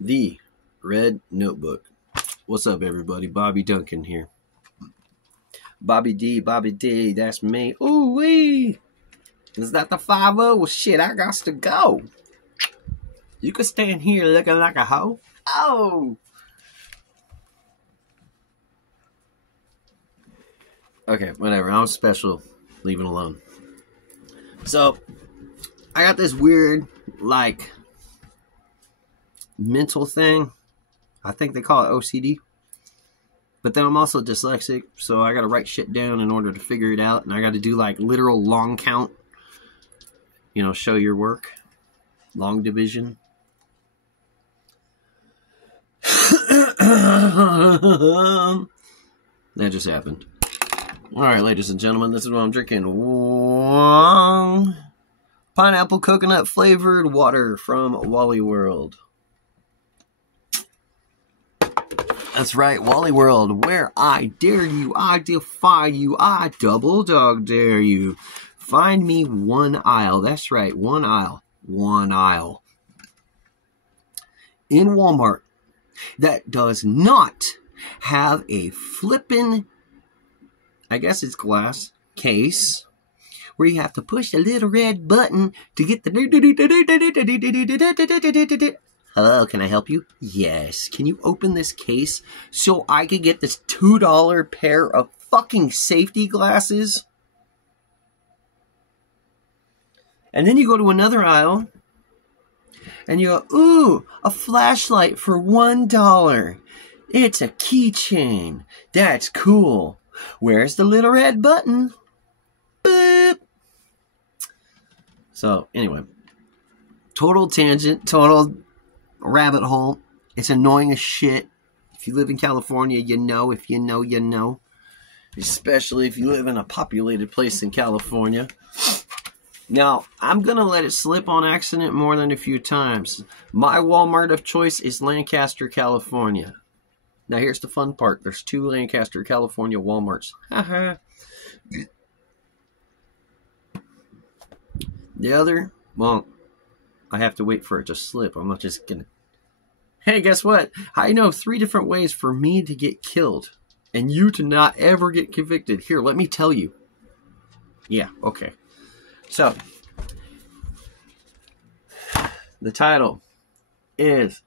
The Red Notebook. What's up, everybody? Bobby Duncan here. Bobby D, that's me. Ooh wee! Is that the 5-0? Well, shit, I got to go. You could stand here looking like a hoe. Oh! Okay, whatever. I'm special. Leave it alone. So, I got this weird, mental thing. I think they call it OCD. But then I'm also dyslexic, so I gotta write shit down in order to figure it out. And I gotta do, literal long count. You know, show your work. Long division. That just happened. Alright, ladies and gentlemen, this is what I'm drinking. Pineapple coconut flavored water from Wally World. That's right, Wally World, where I dare you, I defy you, I double dog dare you. Find me one aisle. That's right, one aisle. One aisle. In Walmart that does not have a flippin', I guess it's glass, case where you have to push the little red button to get the... Hello, can I help you? Yes. Can you open this case so I could get this $2 pair of fucking safety glasses? And then you go to another aisle and you go, ooh, a flashlight for $1. It's a keychain. That's cool. Where's the little red button? Boop. So, anyway. Total tangent, total rabbit hole. It's annoying as shit. If you live in California, you know. If you know, you know. Especially if you live in a populated place in California. Now, I'm going to let it slip on accident more than a few times. My Walmart of choice is Lancaster, California. Now, here's the fun part. There's 2 Lancaster, California Walmarts. The other, well, I have to wait for it to slip. I'm not just going to... Hey, guess what? I know 3 different ways for me to get killed. And you to not ever get convicted. Here, let me tell you. Yeah, okay. So, the title is,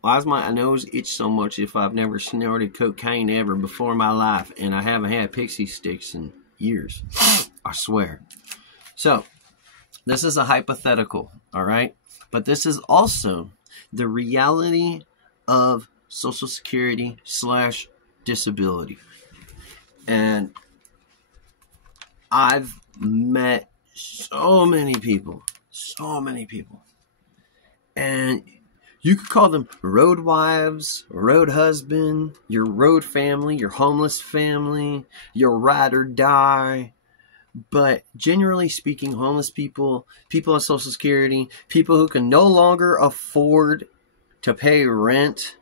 why does my nose itch so much if I've never snorted cocaine ever before in my life and I haven't had pixie sticks in years? I swear. So, this is a hypothetical, all right? But this is also the reality of Social Security / disability. And I've met so many people. And you could call them road wives, road husband, your road family, your homeless family, your ride or die. But generally speaking, homeless people, people on Social Security, people who can no longer afford to pay rent,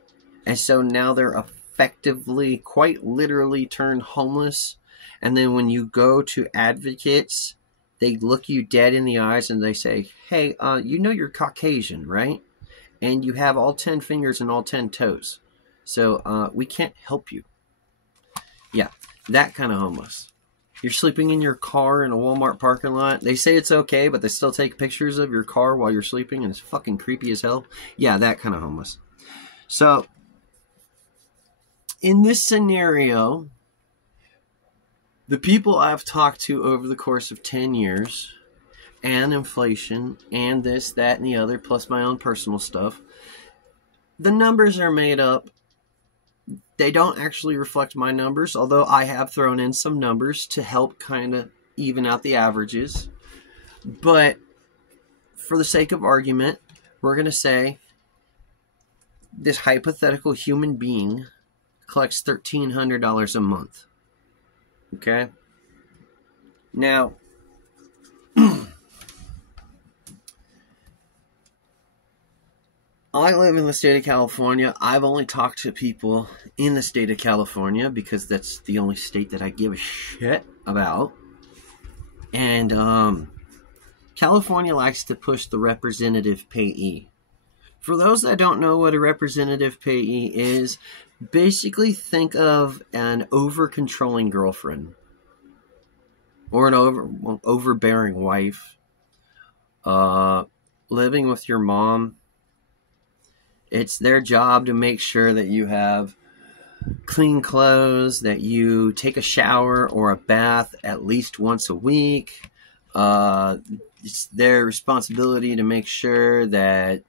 and so now they're effectively, quite literally turned homeless. And then when you go to advocates, they look you dead in the eyes and they say, hey, you know you're Caucasian, right? And you have all 10 fingers and all 10 toes. So we can't help you. Yeah, that kind of homeless. You're sleeping in your car in a Walmart parking lot. They say it's okay, but they still take pictures of your car while you're sleeping, and it's fucking creepy as hell. Yeah, that kind of homeless. So, in this scenario, the people I've talked to over the course of 10 years, and inflation, and this, that, and the other, plus my own personal stuff, the numbers are made up. They don't actually reflect my numbers, although I have thrown in some numbers to help kind of even out the averages. But for the sake of argument, we're going to say this hypothetical human being collects $1,300 a month. Okay? Now, I live in the state of California. I've only talked to people in the state of California because that's the only state that I give a shit about. And California likes to push the representative payee. For those that don't know what a representative payee is, basically think of an over-controlling girlfriend or an overbearing wife, living with your mom. It's their job to make sure that you have clean clothes, that you take a shower or a bath at least once a week. It's their responsibility to make sure that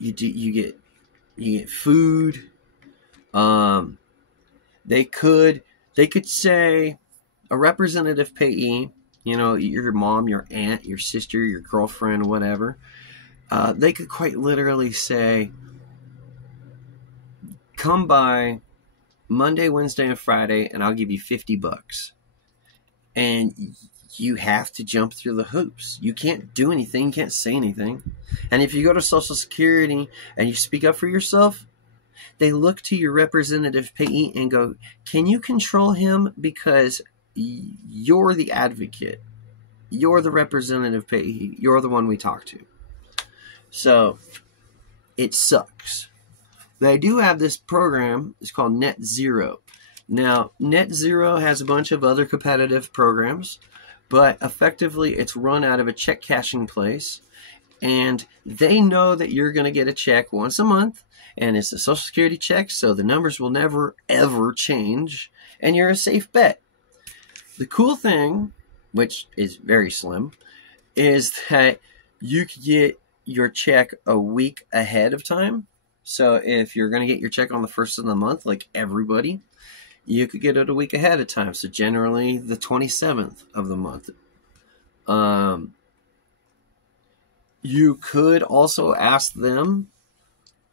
you get food. They could say a representative payee, your mom, your aunt, your sister, your girlfriend, whatever. They could quite literally say, come by Monday, Wednesday, and Friday, and I'll give you $50. And you have to jump through the hoops. You can't do anything, you can't say anything. And if you go to Social Security and you speak up for yourself, they look to your representative payee and go, can you control him? Because you're the advocate. You're the representative payee. You're the one we talk to. So, it sucks. They do have this program. It's called Net Zero. Now, Net Zero has a bunch of other competitive programs, but effectively it's run out of a check cashing place, and they know that you're going to get a check once a month, and it's a Social Security check, so the numbers will never, ever change, and you're a safe bet. The cool thing, which is very slim, is that you can get your check a week ahead of time. So if you're going to get your check on the first of the month, like everybody, you could get it a week ahead of time. So generally the 27th of the month. You could also ask them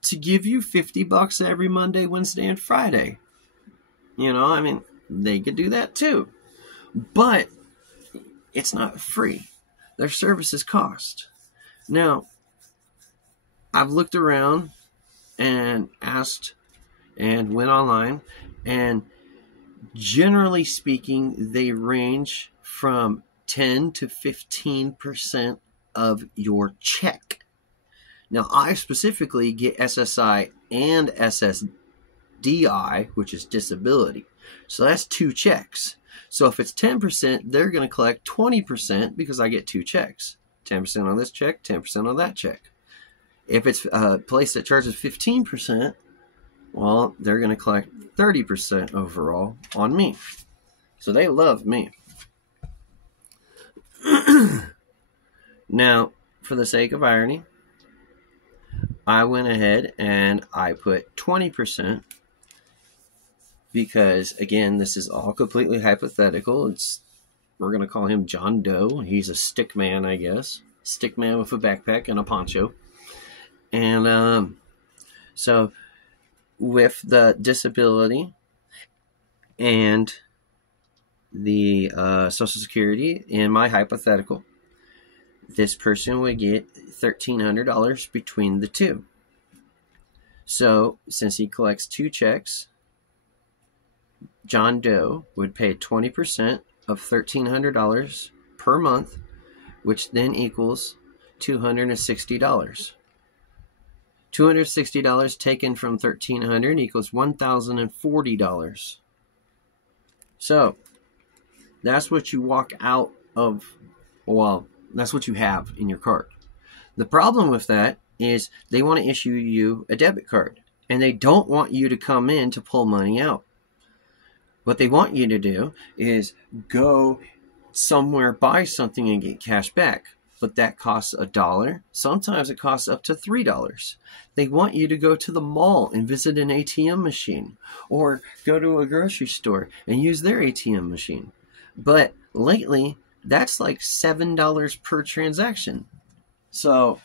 to give you $50 every Monday, Wednesday, and Friday. They could do that too. But it's not free. Their services cost. Now, I've looked around and asked and went online, and generally speaking, they range from 10 to 15% of your check. Now, I specifically get SSI and SSDI, which is disability. So that's 2 checks. So if it's 10%, they're going to collect 20% because I get 2 checks. 10% on this check, 10% on that check. If it's a place that charges 15%, well, they're going to collect 30% overall on me. So they love me. Now, for the sake of irony, I went ahead and I put 20% because, again, this is all completely hypothetical. We're going to call him John Doe. He's a stick man, I guess. Stick man with a backpack and a poncho. And so with the disability and the Social Security, in my hypothetical, this person would get $1,300 between the two. So since he collects 2 checks, John Doe would pay 20% of $1,300 per month, which then equals $260. $260 taken from $1,300 equals $1,040. So that's what you walk out of. Well, that's what you have in your card. The problem with that is they want to issue you a debit card, and they don't want you to come in to pull money out. What they want you to do is go somewhere, buy something, and get cash back. But that costs $1. Sometimes it costs up to $3. They want you to go to the mall and visit an ATM machine, or go to a grocery store and use their ATM machine. But lately, that's like $7 per transaction. So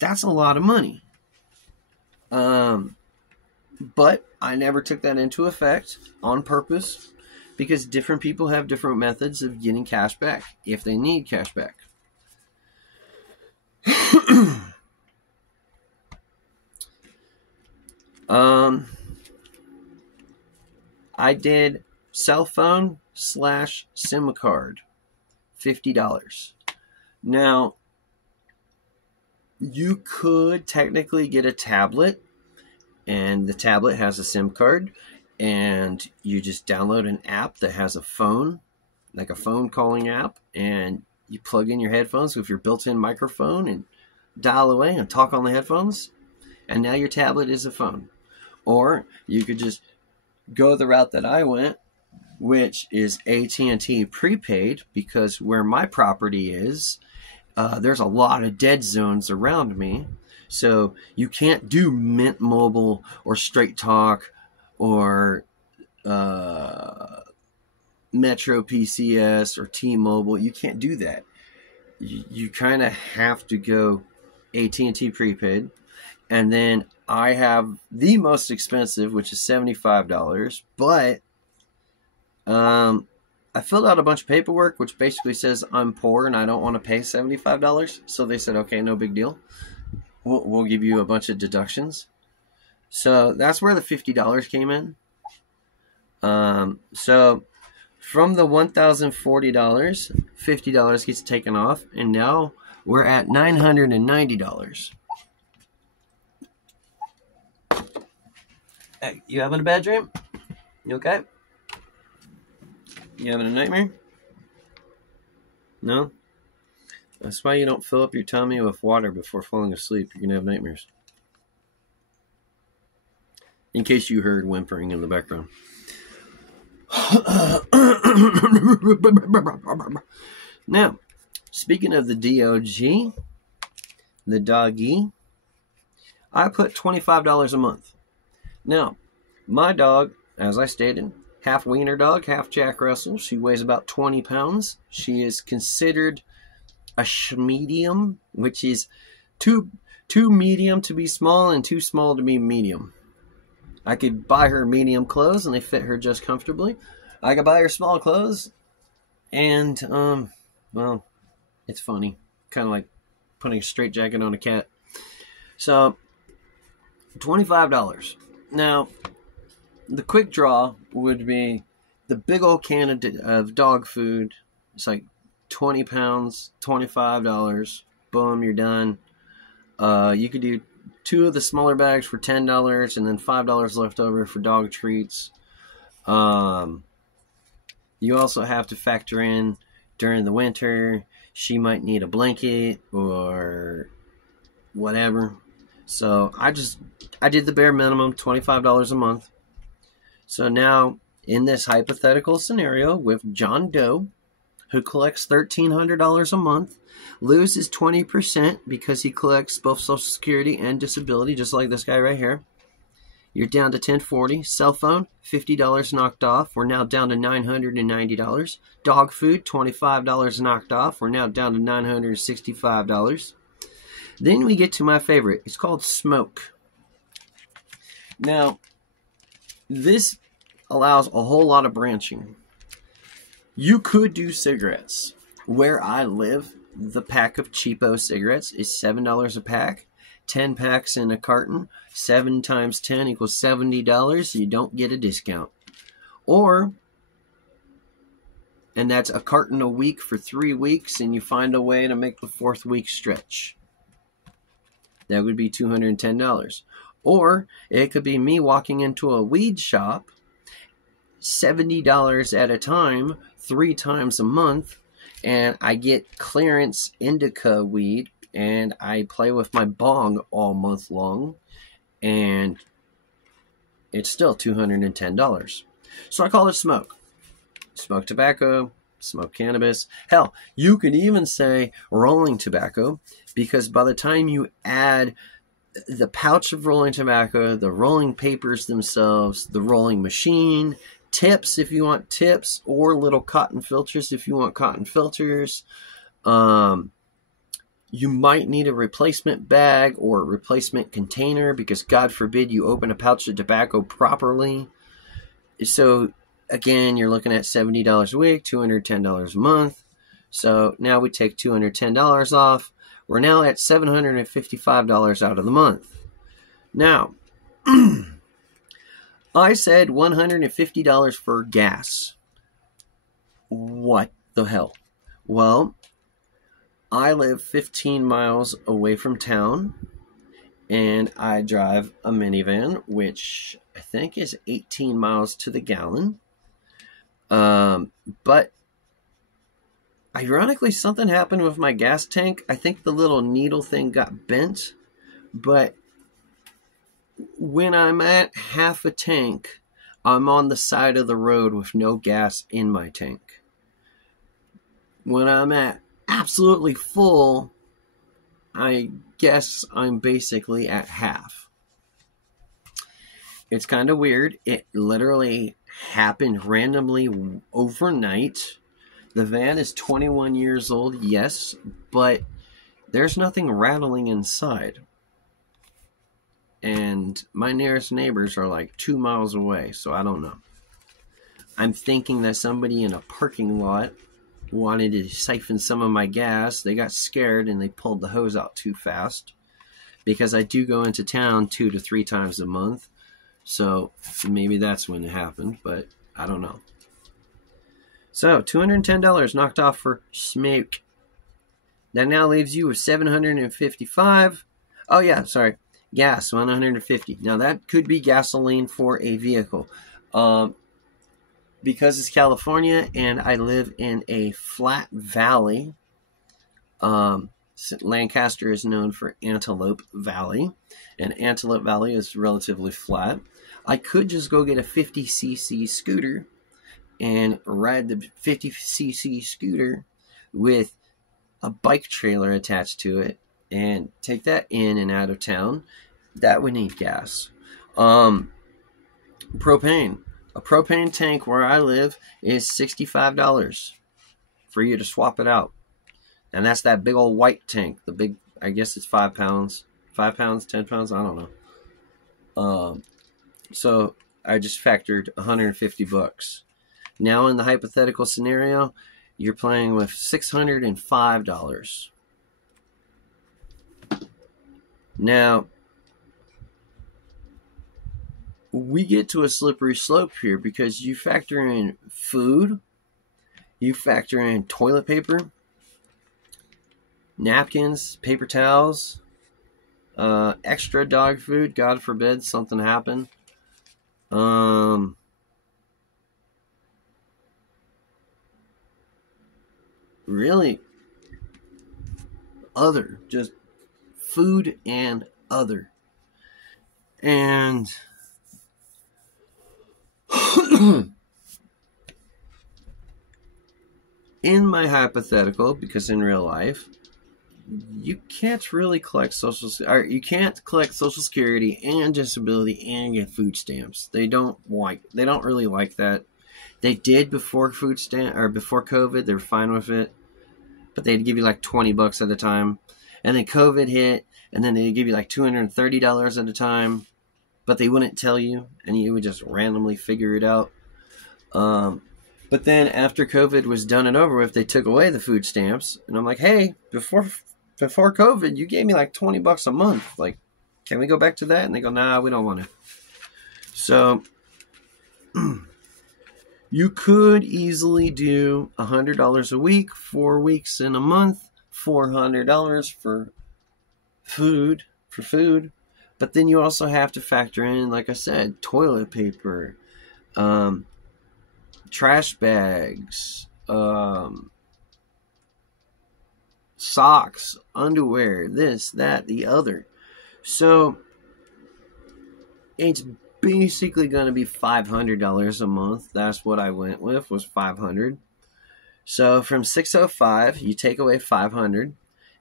that's a lot of money. But I never took that into effect on purpose, because different people have different methods of getting cash back if they need cash back. I did cell phone / SIM card, $50. Now, you could technically get a tablet, and the tablet has a SIM card, and you just download an app that has a phone, like a phone calling app, and you plug in your headphones with your built-in microphone and dial away and talk on the headphones, and now your tablet is a phone. Or you could just go the route that I went, which is AT&T prepaid, because where my property is, there's a lot of dead zones around me. So you can't do Mint Mobile or Straight Talk or Metro PCS or T-Mobile. You can't do that. You kind of have to go AT&T prepaid. And then I have the most expensive, which is $75. But I filled out a bunch of paperwork, which basically says I'm poor and I don't want to pay $75. So they said, okay, no big deal. We'll give you a bunch of deductions. So that's where the $50 came in. So from the $1,040, $50 gets taken off, and now we're at $990. Hey, you having a bad dream? You okay? You having a nightmare? No? That's why you don't fill up your tummy with water before falling asleep. You're going to have nightmares. In case you heard whimpering in the background. Now, speaking of the DOG, the doggy, I put $25 a month. Now, my dog, as I stated, half wiener dog, half Jack Russell. She weighs about 20 pounds. She is considered a schmedium, which is too medium to be small and too small to be medium. I could buy her medium clothes and they fit her just comfortably. I could buy her small clothes and, well, it's funny. Kind of like putting a straitjacket on a cat. So, $25. Now, the quick draw would be the big old can of dog food. It's like 20 pounds, $25. Boom, you're done. You could do 2 of the smaller bags for $10 and then $5 left over for dog treats. You also have to factor in during the winter, she might need a blanket or whatever. So I did the bare minimum, $25 a month. So now in this hypothetical scenario with John Doe, who collects $1,300 a month, loses 20% because he collects both Social Security and disability, just like this guy right here. You're down to $1,040. Cell phone, $50 knocked off. We're now down to $990. Dog food, $25 knocked off. We're now down to $965. Then we get to my favorite. It's called smoke. Now, this allows a whole lot of branching. You could do cigarettes. Where I live, the pack of cheapo cigarettes is $7 a pack. 10 packs in a carton. 7 times 10 equals $70. You don't get a discount. Or, and that's a carton a week for 3 weeks, and you find a way to make the 4th week stretch. That would be $210. Or, it could be me walking into a weed shop, $70 at a time, 3 times a month, and I get clearance indica weed, and I play with my bong all month long, and it's still $210. So I call it smoke. Smoke tobacco, smoke cannabis. Hell, you could even say rolling tobacco, because by the time you add the pouch of rolling tobacco, the rolling papers themselves, the rolling machine, tips if you want tips, or little cotton filters if you want cotton filters. You might need a replacement bag or a replacement container because God forbid you open a pouch of tobacco properly. So again, you're looking at $70 a week, $210 a month. So now we take $210 off. We're now at $755 out of the month. Now, I said $150 for gas. What the hell? Well, I live 15 miles away from town, and I drive a minivan, which I think is 18 miles to the gallon. But ironically, something happened with my gas tank. I think the little needle thing got bent, but when I'm at half a tank, I'm on the side of the road with no gas in my tank. When I'm at absolutely full, I guess I'm basically at half. It's kind of weird. It literally happened randomly overnight. The van is 21 years old, yes, but there's nothing rattling inside. And my nearest neighbors are like 2 miles away, so I don't know. I'm thinking that somebody in a parking lot wanted to siphon some of my gas. They got scared and they pulled the hose out too fast, because I do go into town 2 to 3 times a month. So maybe that's when it happened, but I don't know. So $210 knocked off for smoke. That now leaves you with $755. Oh yeah, sorry. Gas, $150. Now that could be gasoline for a vehicle. Because it's California and I live in a flat valley. Lancaster is known for Antelope Valley, and Antelope Valley is relatively flat. I could just go get a 50cc scooter and ride the 50cc scooter with a bike trailer attached to it and take that in and out of town. That would need gas. Propane. A propane tank where I live is $65 for you to swap it out. And that's that big old white tank. The big, I guess it's 5 pounds. 5 pounds, 10 pounds, I don't know. So I just factored $150. Now in the hypothetical scenario, you're playing with $605. Now, we get to a slippery slope here because you factor in food, you factor in toilet paper, napkins, paper towels, extra dog food, God forbid something happen. Really, other, just food and other. And in my hypothetical, because in real life, you can't really collect you can't collect Social Security and disability and get food stamps. They don't really like that. They did before before COVID. They were fine with it, but they'd give you like $20 at a time. And then COVID hit, and then they'd give you like $230 at a time, but they wouldn't tell you, and you would just randomly figure it out. But then after COVID was done and over with, they took away the food stamps, and I'm like, hey, before COVID, you gave me like $20 a month. Like, can we go back to that? And they go, nah, we don't want to. So you could easily do $100 a week, 4 weeks in a month, $400 for food. But then you also have to factor in, like I said, toilet paper, trash bags, socks, underwear, this, that, the other. So it's basically going to be $500 a month. That's what I went with, was $500. So from $605, you take away $500,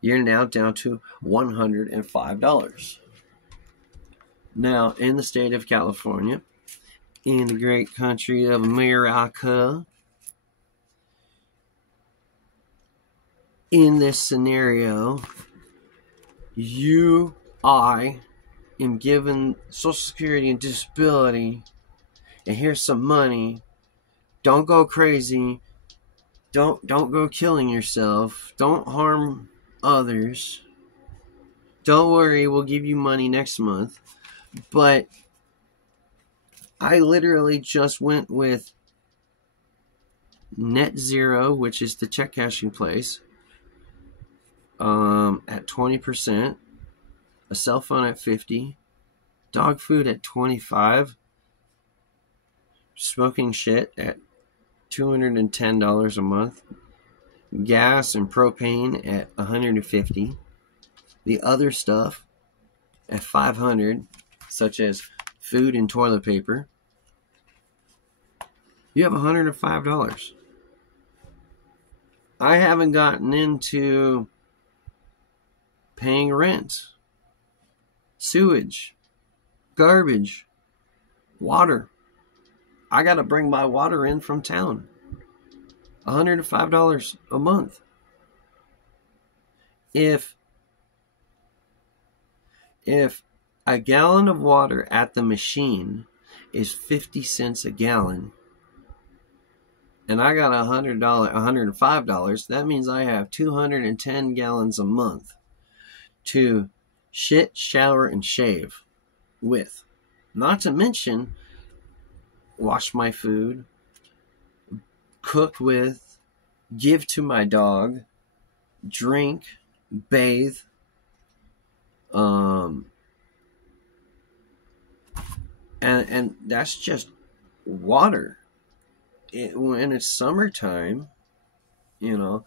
you're now down to $105. Now, in the state of California, in the great country of America, in this scenario, I am given Social Security and disability, and here's some money. Don't go crazy. Don't go killing yourself. Don't harm others. Don't worry, we'll give you money next month. But I literally just went with Net Zero, which is the check cashing place, at 20%, a cell phone at 50, dog food at 25, smoking shit at $210 a month, gas and propane at 150, the other stuff at 500, such as food and toilet paper. You have $105. I haven't gotten into paying rent, sewage, garbage, water. I got to bring my water in from town. $105 a month. If a gallon of water at the machine is 50 cents a gallon, and I got $105, that means I have 210 gallons a month to shit, shower, and shave with. Not to mention wash my food, cook with, give to my dog, drink, bathe, and that's just water. When it's summertime, you know,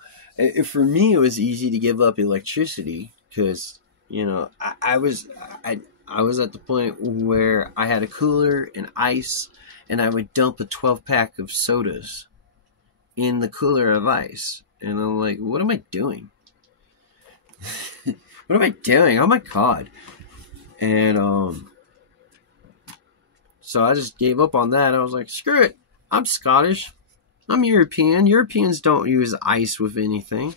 for me it was easy to give up electricity because, you know, I was at the point where I had a cooler and ice, and I would dump a 12-pack of sodas in the cooler of ice, and I'm like, what am I doing? What am I doing? Oh my god! And so I just gave up on that. I was like, screw it. I'm Scottish. I'm European. Europeans don't use ice with anything.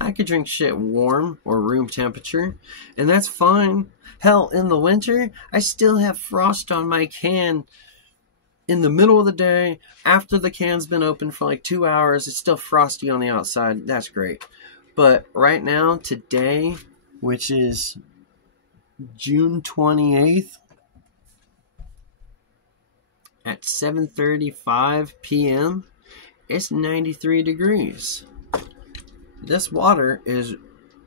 I could drink shit warm or room temperature, and that's fine. Hell, in the winter, I still have frost on my can in the middle of the day. After the can's been open for like 2 hours, it's still frosty on the outside. That's great. But right now, today, which is June 28th, at 7:35 p.m., it's 93 degrees. This water is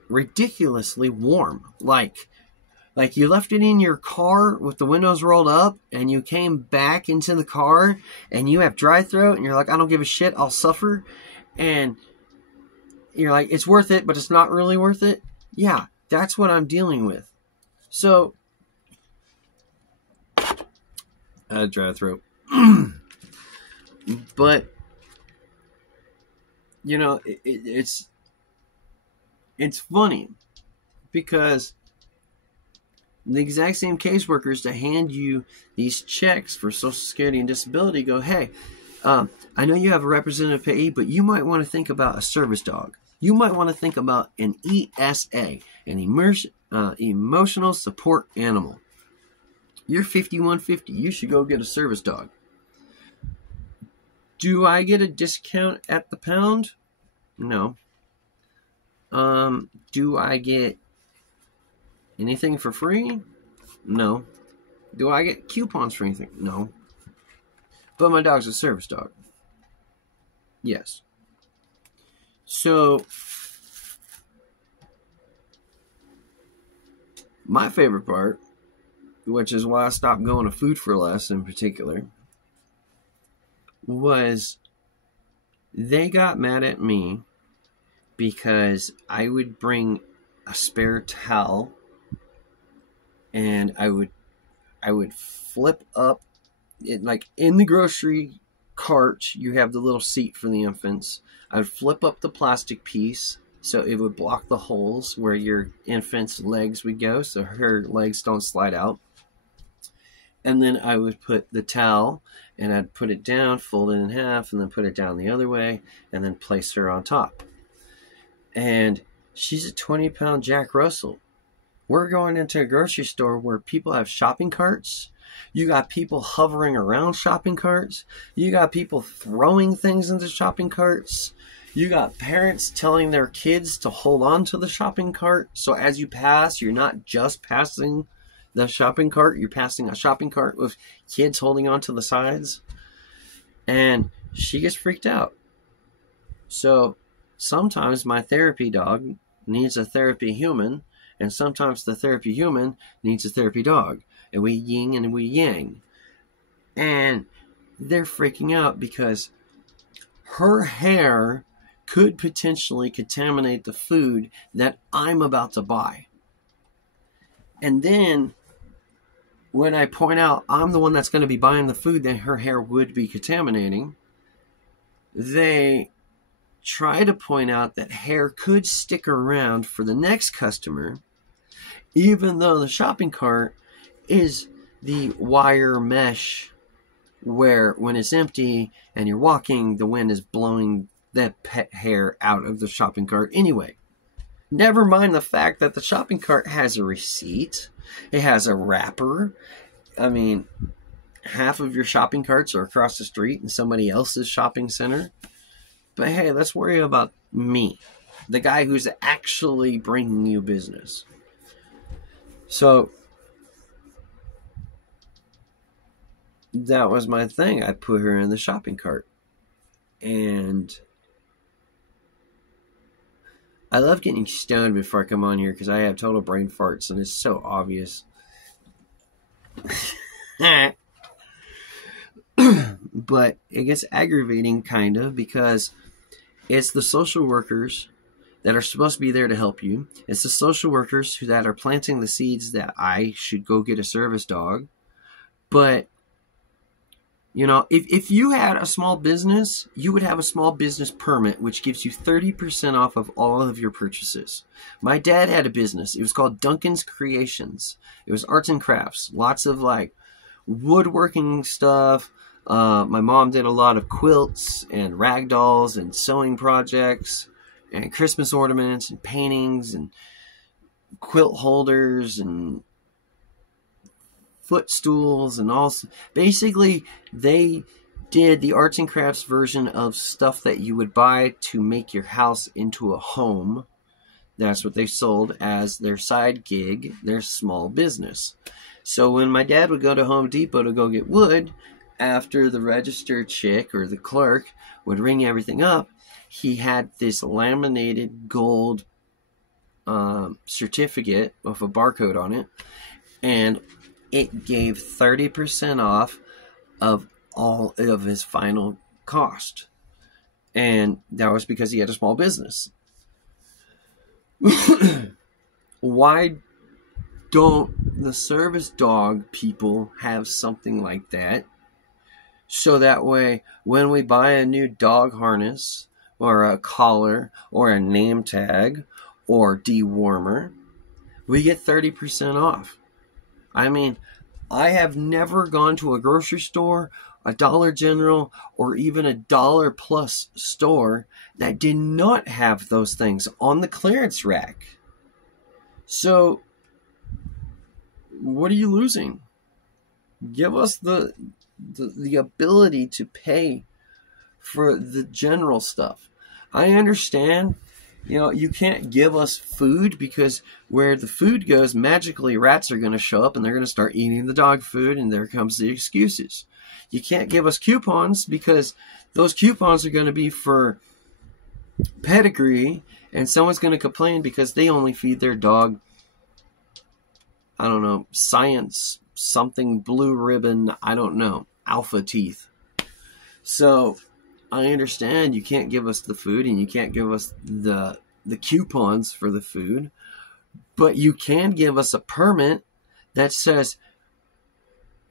ridiculously warm. Like you left it in your car with the windows rolled up, and you came back into the car and you have dry throat and you're like, I don't give a shit, I'll suffer. And you're like, it's worth it, but it's not really worth it. Yeah, that's what I'm dealing with. So, dry throat. But, you know, it's funny because the exact same caseworkers that hand you these checks for Social Security and Disability go, hey, I know you have a representative payee, but you might want to think about a service dog. You might want to think about an ESA, an emotional support animal. You're 5150. You should go get a service dog. Do I get a discount at the pound? No. Do I get anything for free? No. Do I get coupons for anything? No. But my dog's a service dog. Yes. So, my favorite part, which is why I stopped going to Food for Less in particular, was they got mad at me because I would bring a spare towel and I would flip up it, like in the grocery cart you have the little seat for the infants. I would flip up the plastic piece so it would block the holes where your infant's legs would go so her legs don't slide out. And then I would put the towel and I'd put it down, fold it in half, and then put it down the other way, and then place her on top. And she's a 20-pound Jack Russell. We're going into a grocery store where people have shopping carts. You got people hovering around shopping carts. You got people throwing things into shopping carts. You got parents telling their kids to hold on to the shopping cart. So as you pass, you're not just passing the shopping cart, you're passing a shopping cart with kids holding on to the sides. And she gets freaked out. So sometimes my therapy dog needs a therapy human, and sometimes the therapy human needs a therapy dog. And we yin and we yang. And they're freaking out because her hair could potentially contaminate the food that I'm about to buy. And then when I point out I'm the one that's going to be buying the food that her hair would be contaminating, they try to point out that hair could stick around for the next customer, even though the shopping cart is the wire mesh where when it's empty and you're walking, the wind is blowing that pet hair out of the shopping cart anyway. Never mind the fact that the shopping cart has a receipt. It has a wrapper. I mean, half of your shopping carts are across the street in somebody else's shopping center. But hey, let's worry about me, the guy who's actually bringing you business. So that was my thing. I put her in the shopping cart. And I love getting stoned before I come on here because I have total brain farts and it's so obvious. But it gets aggravating kind of because it's the social workers that are supposed to be there to help you. It's the social workers that are planting the seeds that I should go get a service dog. But you know, if you had a small business, you would have a small business permit, which gives you 30% off of all of your purchases. My dad had a business. It was called Duncan's Creations. It was arts and crafts. Lots of, like, woodworking stuff. My mom did a lot of quilts and rag dolls and sewing projects and Christmas ornaments and paintings and quilt holders and footstools and all. Basically, they did the arts and crafts version of stuff that you would buy to make your house into a home. That's what they sold as their side gig, their small business. So when my dad would go to Home Depot to go get wood, after the register chick or the clerk would ring everything up, he had this laminated gold certificate with a barcode on it, and it gave 30% off of all of his final cost. And that was because he had a small business. Why don't the service dog people have something like that? So that way, when we buy a new dog harness, or a collar, or a name tag, or dewormer, we get 30% off. I mean, I have never gone to a grocery store, a Dollar General, or even a Dollar Plus store that did not have those things on the clearance rack. So, what are you losing? Give us the ability to pay for the general stuff. I understand, you know, you can't give us food because where the food goes, magically rats are going to show up and they're going to start eating the dog food, and there comes the excuses. You can't give us coupons because those coupons are going to be for pedigree, and someone's going to complain because they only feed their dog, I don't know, science, something blue ribbon, I don't know, alpha teeth. So I understand you can't give us the food and you can't give us the coupons for the food, but you can give us a permit that says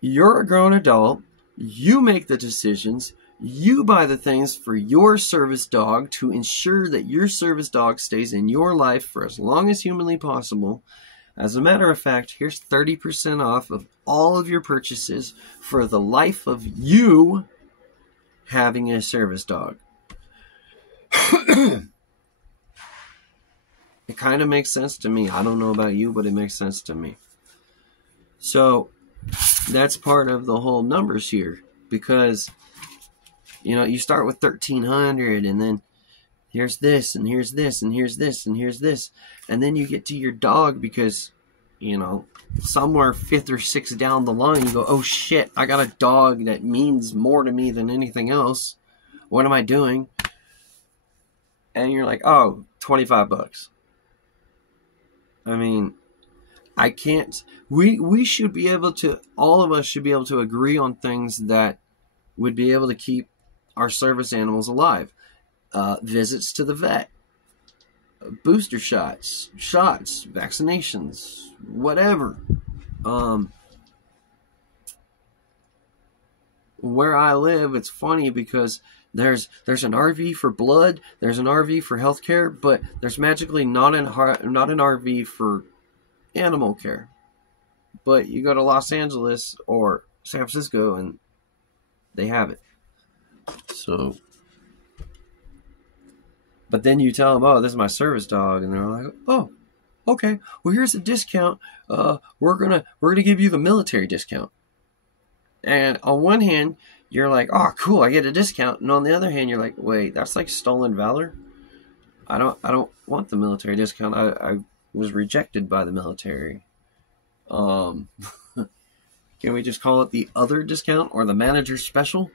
you're a grown adult, you make the decisions, you buy the things for your service dog to ensure that your service dog stays in your life for as long as humanly possible. As a matter of fact, here's 30% off of all of your purchases for the life of you having a service dog. It kind of makes sense to me. I don't know about you, but it makes sense to me. So that's part of the whole numbers here, because, you know, you start with 1,300 and then here's this and here's this and here's this and here's this. And then you get to your dog because, you know, somewhere 5th or 6th down the line, you go, oh shit, I got a dog that means more to me than anything else. What am I doing? And you're like, oh, $25. I mean, I can't. We should be able to. All of us should be able to agree on things that would be able to keep our service animals alive. Visits to the vet, booster shots, vaccinations, whatever. Where I live, it's funny because there's an RV for blood, there's an RV for healthcare, but there's magically not an RV for animal care. But you go to Los Angeles or San Francisco and they have it. So, but then you tell them, oh, this is my service dog, and they're like, oh, okay, well, here's a discount. We're gonna give you the military discount. And on one hand, you're like, oh, cool, I get a discount. And on the other hand, you're like, wait, that's like stolen valor. I don't want the military discount. I was rejected by the military. Can we just call it the other discount or the manager's special?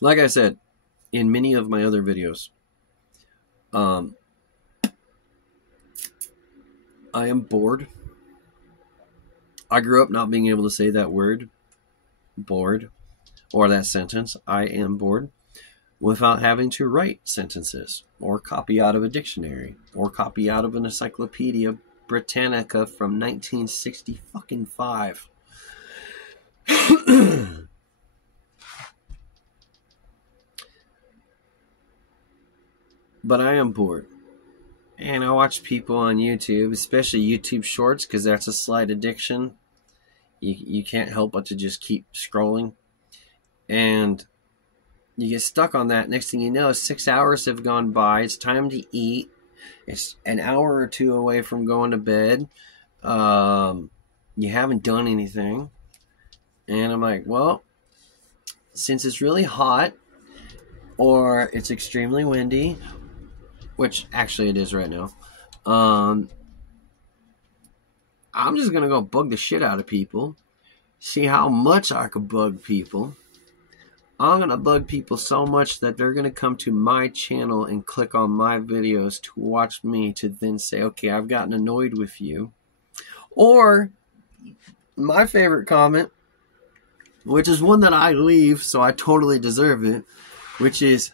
Like I said, in many of my other videos, I am bored. I grew up not being able to say that word, bored, or that sentence, I am bored, without having to write sentences, or copy out of a dictionary, or copy out of an Encyclopedia Britannica from 1965. But I am bored. And I watch people on YouTube, especially YouTube Shorts, because that's a slight addiction. You can't help but to just keep scrolling. And you get stuck on that. Next thing you know, 6 hours have gone by. It's time to eat. It's an hour or two away from going to bed. You haven't done anything. And I'm like, well, since it's really hot, or it's extremely windy, which actually it is right now, I'm just going to go bug the shit out of people. See how much I could bug people. I'm going to bug people so much that they're going to come to my channel and click on my videos to watch me, to then say, okay, I've gotten annoyed with you. Or, my favorite comment, which is one that I leave, so I totally deserve it, which is,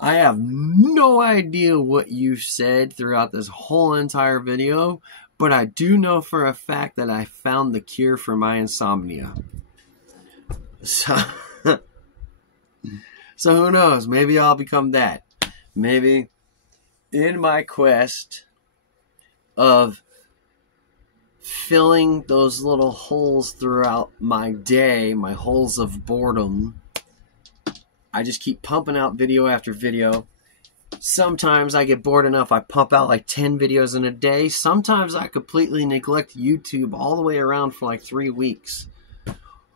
I have no idea what you said throughout this whole entire video, but I do know for a fact that I found the cure for my insomnia. So who knows? Maybe I'll become that. Maybe in my quest of filling those little holes throughout my day, my holes of boredom, I just keep pumping out video after video. Sometimes I get bored enough I pump out like 10 videos in a day. Sometimes I completely neglect YouTube all the way around for like 3 weeks.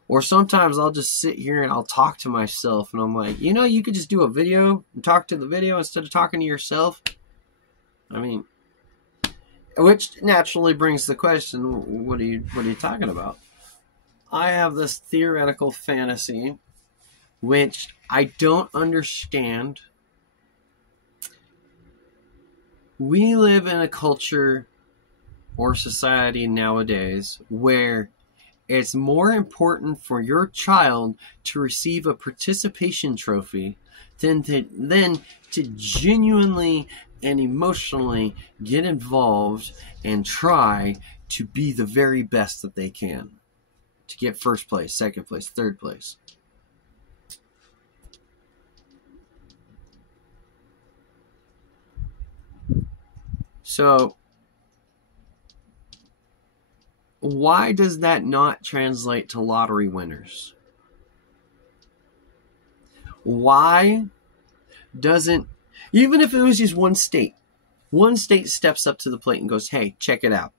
Or sometimes I'll just sit here and I'll talk to myself and I'm like, you know, you could just do a video and talk to the video instead of talking to yourself. I mean, which naturally brings the question, what are you talking about? I have this theoretical fantasy which I don't understand. We live in a culture or society nowadays where it's more important for your child to receive a participation trophy than to genuinely and emotionally get involved and try to be the very best that they can. To get first place, second place, third place. So, why does that not translate to lottery winners? Why doesn't, even if it was just one state steps up to the plate and goes, hey, check it out.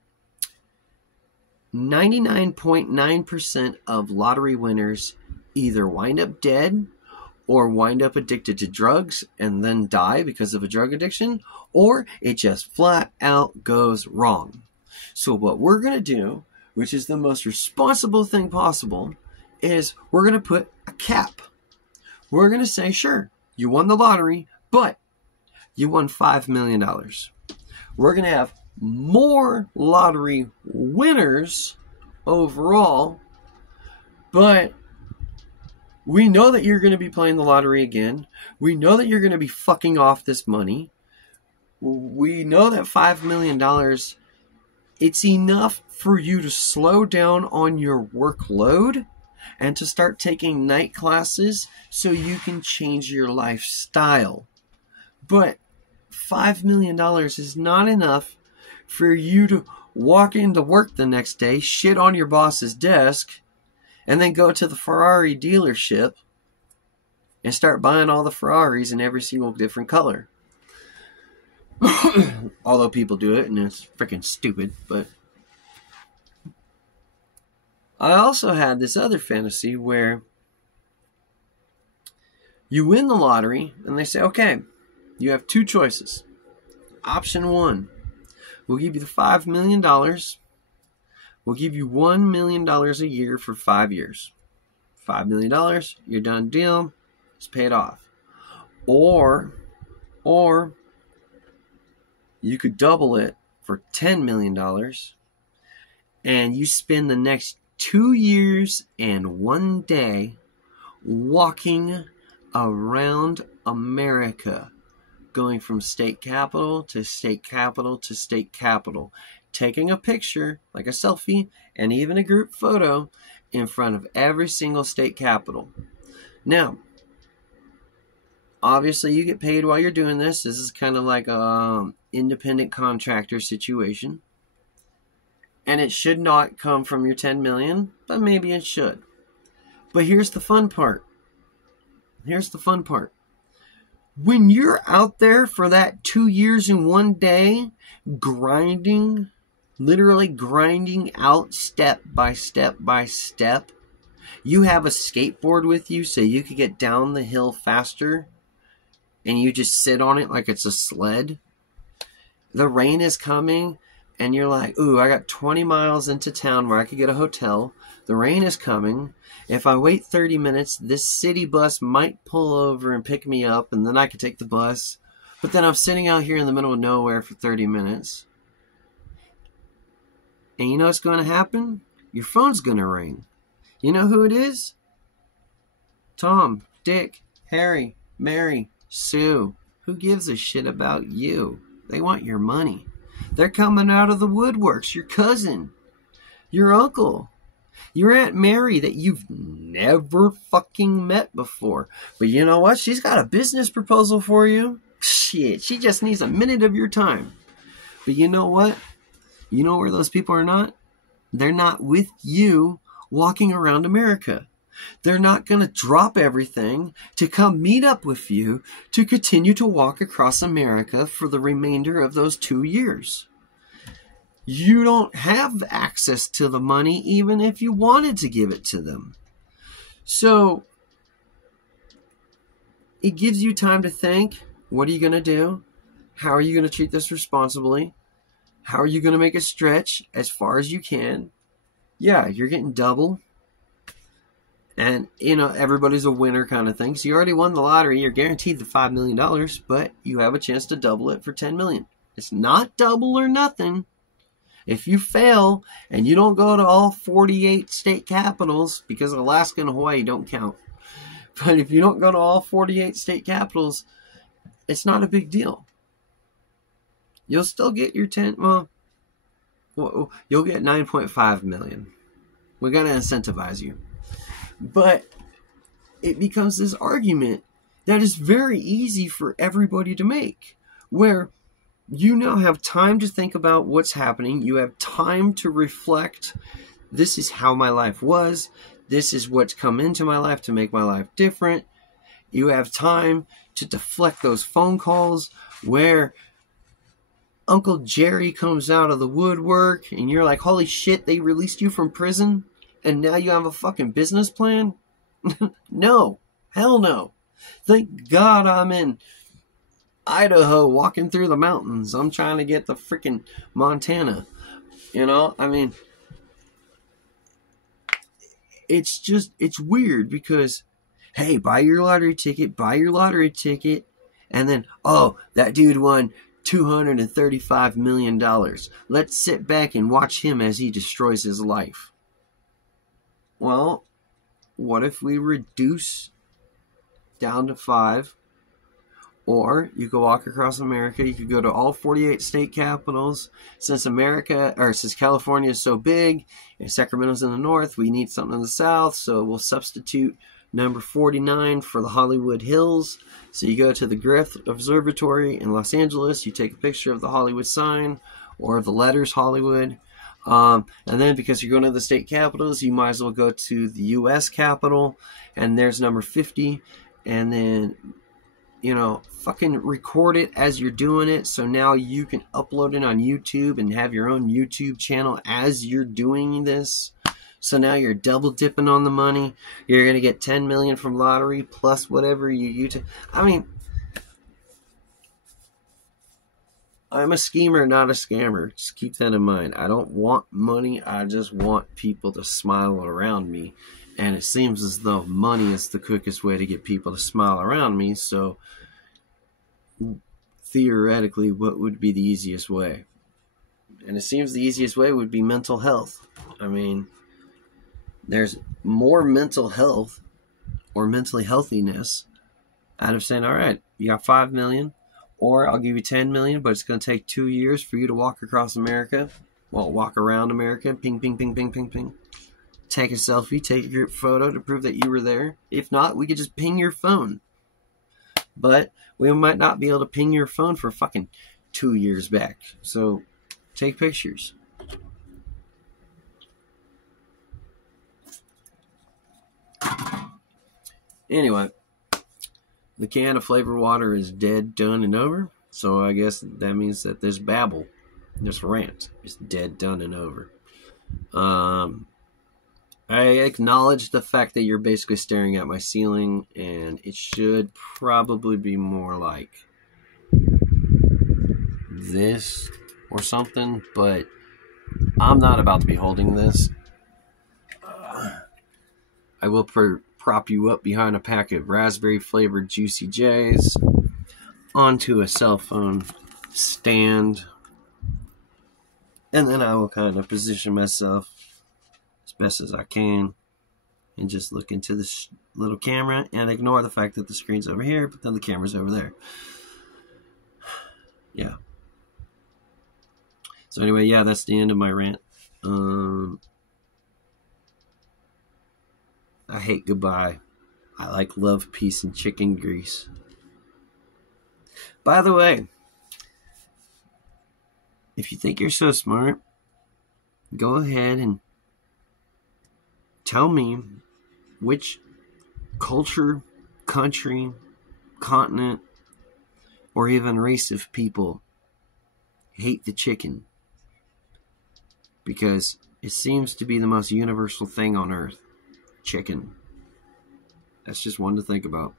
99.9% of lottery winners either wind up dead or wind up addicted to drugs and then die because of a drug addiction, or it just flat out goes wrong. So what we're going to do, which is the most responsible thing possible, is we're going to put a cap. We're going to say, sure, You won the lottery, but you won $5 million. We're going to have more lottery winners overall, but we know that you're going to be playing the lottery again. We know that you're going to be fucking off this money. We know that $5 million, it's enough for you to slow down on your workload and to start taking night classes so you can change your lifestyle. But $5 million is not enough for you to walk into work the next day, shit on your boss's desk, and then go to the Ferrari dealership and start buying all the Ferraris in every single different color. Although people do it and it's freaking stupid, but I also had this other fantasy where you win the lottery and they say, okay, you have two choices. Option one, we'll give you the $5 million. We'll give you $1 million a year for 5 years. $5 million, you're done deal, it's paid off. Or you could double it for $10 million and you spend the next 2 years and 1 day walking around America, going from state capital to state capital to state capital, taking a picture, like a selfie, and even a group photo in front of every single state capital. Now, obviously you get paid while you're doing this. This is kind of like a independent contractor situation. And it should not come from your $10 million, but maybe it should. But here's the fun part. When you're out there for that 2 years and 1 day, grinding, literally grinding out step by step by step, you have a skateboard with you so you could get down the hill faster, and you just sit on it like it's a sled. The rain is coming, and you're like, ooh, I got 20 miles into town where I could get a hotel. The rain is coming. If I wait 30 minutes, this city bus might pull over and pick me up, and then I could take the bus. But then I'm sitting out here in the middle of nowhere for 30 minutes. And you know what's going to happen? Your phone's going to ring. You know who it is? Tom, Dick, Harry, Mary, Sue. Who gives a shit about you? They want your money. They're coming out of the woodworks. Your cousin, your uncle, your Aunt Mary that you've never fucking met before. But you know what? She's got a business proposal for you. Shit, she just needs a minute of your time. But you know what? You know where those people are not? They're not with you walking around America. They're not going to drop everything to come meet up with you to continue to walk across America for the remainder of those 2 years. You don't have access to the money even if you wanted to give it to them. So it gives you time to think, what are you going to do? How are you going to treat this responsibly? How are you going to make it stretch as far as you can? Yeah, you're getting double. And, you know, everybody's a winner kind of thing. So you already won the lottery. You're guaranteed the $5 million, but you have a chance to double it for $10 million. It's not double or nothing. If you fail and you don't go to all 48 state capitals, because Alaska and Hawaii don't count, but if you don't go to all 48 state capitals, it's not a big deal. You'll still get your 10, well, you'll get 9.5 million. We're going to incentivize you. But it becomes this argument that is very easy for everybody to make, where you now have time to think about what's happening. You have time to reflect. This is how my life was. This is what's come into my life to make my life different. You have time to deflect those phone calls where Uncle Jerry comes out of the woodwork and you're like, holy shit, they released you from prison and now you have a fucking business plan? No. Hell no. Thank God I'm in Idaho walking through the mountains. I'm trying to get to freaking Montana. You know, I mean, it's weird because Hey, buy your lottery ticket, and then, oh, that dude won $235 million. Let's sit back and watch him as he destroys his life. Well, what if we reduce down to 5? Or you could walk across America. You could go to all 48 state capitals. Since California is so big and Sacramento's in the north, we need something in the south. So we'll substitute number 49 for the Hollywood Hills. So you go to the Griffith Observatory in Los Angeles. You take a picture of the Hollywood sign or the letters Hollywood. And then because you're going to the state capitals, you might as well go to the U.S. Capitol. And there's number 50. And then, fucking record it as you're doing it. So now you can upload it on YouTube and have your own YouTube channel as you're doing this. So now you're double dipping on the money. You're going to get 10 million from lottery plus whatever you YouTube. I mean, I'm a schemer, not a scammer. Just keep that in mind. I don't want money. I just want people to smile around me. And it seems as though money is the quickest way to get people to smile around me. So theoretically, what would be the easiest way? And it seems the easiest way would be mental health. I mean, there's more mental health or mentally healthiness out of saying, all right, you got 5 million, or I'll give you 10 million, but it's going to take 2 years for you to walk across America. Well, walk around America, ping, ping, ping, ping, ping, ping. Take a selfie, take a group photo to prove that you were there. If not, we could just ping your phone. But we might not be able to ping your phone for fucking 2 years back. So take pictures. Anyway, the can of flavored water is dead, done, and over. So I guess that means that this babble, this rant, is dead, done, and over. I acknowledge the fact that you're basically staring at my ceiling, and it should probably be more like this or something, but I'm not about to be holding this. I will prop you up behind a pack of raspberry-flavored Juicy J's onto a cell phone stand, and then I will kind of position myself as best as I can and just look into this little camera and ignore the fact that the screen's over here, but then the camera's over there. Yeah. So anyway, yeah, that's the end of my rant. I hate goodbye. I like love, peace, and chicken grease. By the way, if you think you're so smart, go ahead and tell me which culture, country, continent, or even race of people hate the chicken. Because it seems to be the most universal thing on earth. Chicken. That's just one to think about.